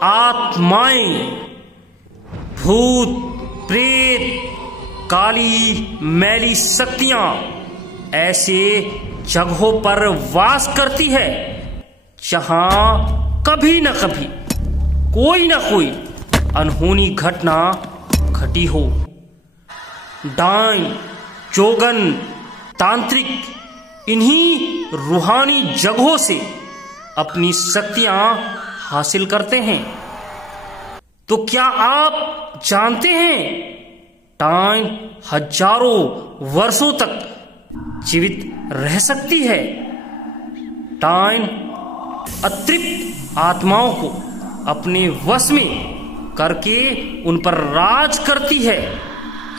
आत्माएं, भूत, प्रेत, काली मैली शक्तियां ऐसे जगहों पर वास करती है जहां कभी न कभी कोई ना कोई अनहोनी घटना घटी हो। डायन, जोगन, तांत्रिक इन्हीं रूहानी जगहों से अपनी शक्तियां हासिल करते हैं। तो क्या आप जानते हैं डायन हजारों वर्षों तक जीवित रह सकती है? डायन अतृप्त आत्माओं को अपने वश में करके उन पर राज करती है।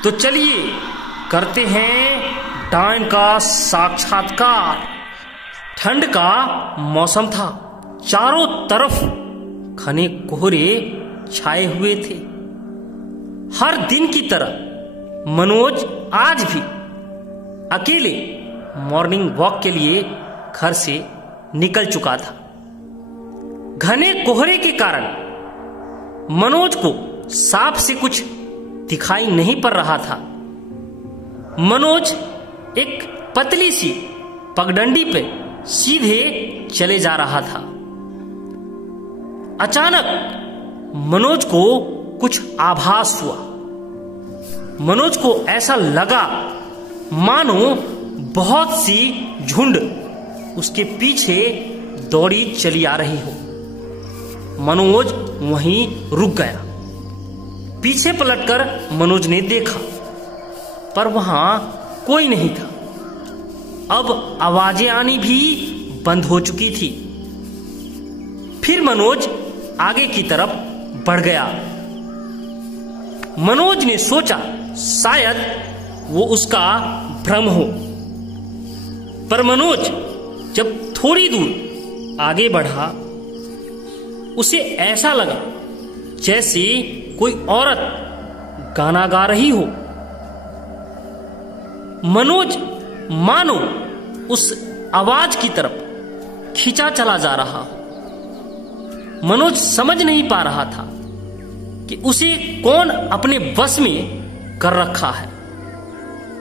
तो चलिए करते हैं डायन का साक्षात्कार। ठंड का मौसम था, चारों तरफ घने कोहरे छाए हुए थे। हर दिन की तरह मनोज आज भी अकेले मॉर्निंग वॉक के लिए घर से निकल चुका था। घने कोहरे के कारण मनोज को साफ से कुछ दिखाई नहीं पड़ रहा था। मनोज एक पतली सी पगडंडी पे सीधे चले जा रहा था। अचानक मनोज को कुछ आभास हुआ। मनोज को ऐसा लगा मानो बहुत सी झुंड उसके पीछे दौड़ी चली आ रही हो। मनोज वहीं रुक गया। पीछे पलटकर मनोज ने देखा, पर वहां कोई नहीं था। अब आवाजें आनी भी बंद हो चुकी थी। फिर मनोज आगे की तरफ बढ़ गया। मनोज ने सोचा शायद वो उसका भ्रम हो, पर मनोज जब थोड़ी दूर आगे बढ़ा उसे ऐसा लगा जैसे कोई औरत गाना गा रही हो। मनोज मानो उस आवाज की तरफ खींचा चला जा रहा हो। मनोज समझ नहीं पा रहा था कि उसे कौन अपने बस में कर रखा है।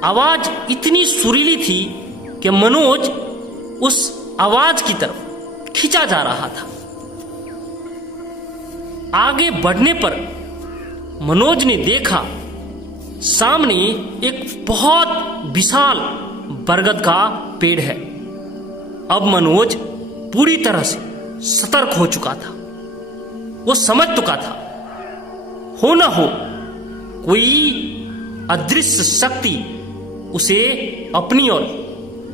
आवाज इतनी सुरीली थी कि मनोज उस आवाज की तरफ खींचा जा रहा था। आगे बढ़ने पर मनोज ने देखा सामने एक बहुत विशाल बरगद का पेड़ है। अब मनोज पूरी तरह से सतर्क हो चुका था। वो समझ चुका था हो न हो कोई अदृश्य शक्ति उसे अपनी ओर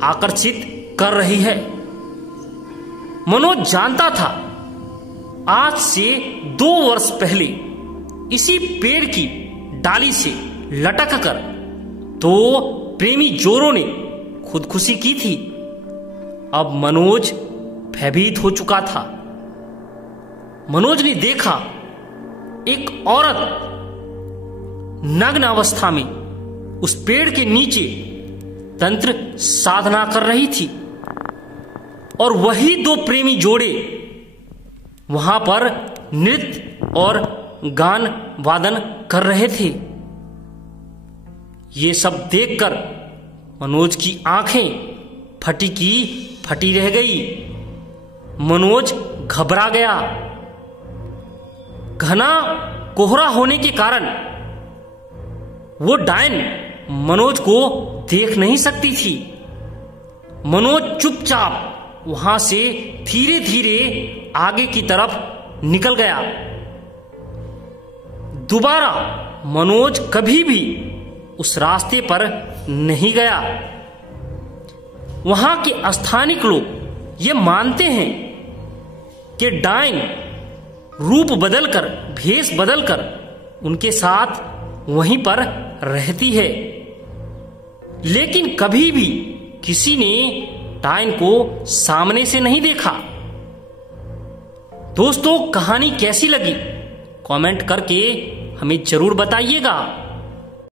आकर्षित कर रही है। मनोज जानता था आज से 2 वर्ष पहले इसी पेड़ की डाली से लटक कर 2 प्रेमी जोड़ों ने खुदकुशी की थी। अब मनोज भयभीत हो चुका था। मनोज ने देखा एक औरत नग्न अवस्था में उस पेड़ के नीचे तंत्र साधना कर रही थी और वही 2 प्रेमी जोड़े वहां पर नृत्य और गान वादन कर रहे थे। ये सब देखकर मनोज की आंखें फटी की फटी रह गई। मनोज घबरा गया। घना कोहरा होने के कारण वो डायन मनोज को देख नहीं सकती थी। मनोज चुपचाप वहां से धीरे धीरे आगे की तरफ निकल गया। दोबारा मनोज कभी भी उस रास्ते पर नहीं गया। वहां के स्थानिक लोग ये मानते हैं कि डायन रूप बदलकर, भेष बदलकर उनके साथ वहीं पर रहती है, लेकिन कभी भी किसी ने डायन को सामने से नहीं देखा। दोस्तों, कहानी कैसी लगी कमेंट करके हमें जरूर बताइएगा।